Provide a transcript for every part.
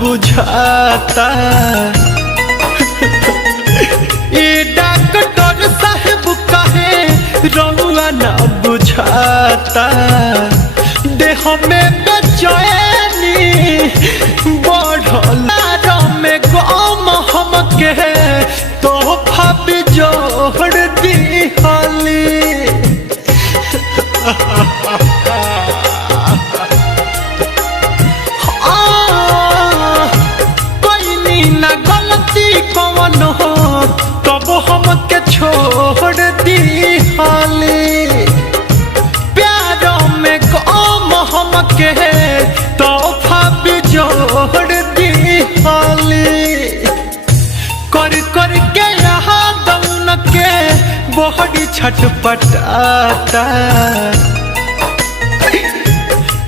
बुझाता ये डॉक्टर साहब कहे रउआ ना बुझाता देह में बेचैनी बढ़ल में गम हमके तोहफा भी जोड़ दिहली कोई ना गलती कौन हो तब हमके छोड़ दिहली प्यारों में गम हमके तोहफा भी जोड़ दिहली कर कर के यहाँ दौन के बड़ी छटपटाता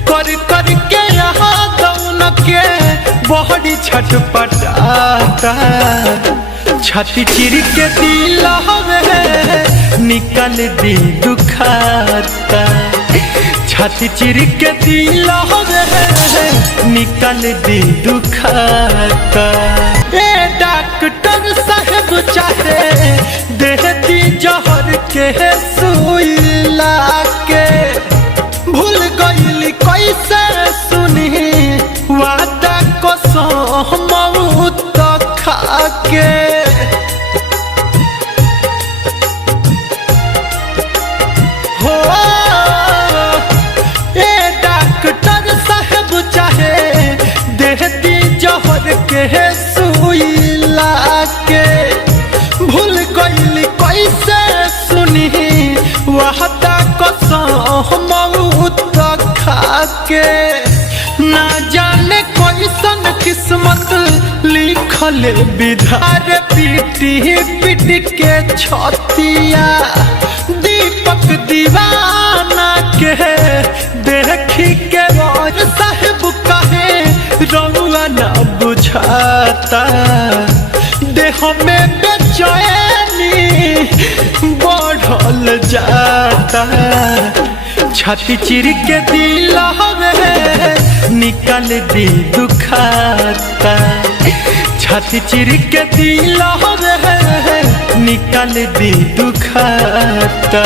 कर कर के यहाँ दौन के बड़ी छटपटाता छाती चिर के दिल हवे निकल दी दुखाता छाती चिर के दिल हवे निकल दी दुखाता ए डॉक्टर साहब चाहे देती जहर के सुई लाके भूल गईली कैसे सुनी वादा को सहमत खाके हो ए डॉक्टर साहब चाहे देती जहर के सुई लाके भूल गईली कैसे सुनी वादा को सहमत खाके ना जाने कैसन किस्मत लिखल विधार पीटी पीट के छतिया दीपक दीवाना के देखी के रोज साहब कहे रउआ ना बुझाता देह में बेचैनी बढ़ल जाता छाती चिर के दिल हवे निकल दी दुखाता छाती चिर के दिल हवे निकल दी दुखाता।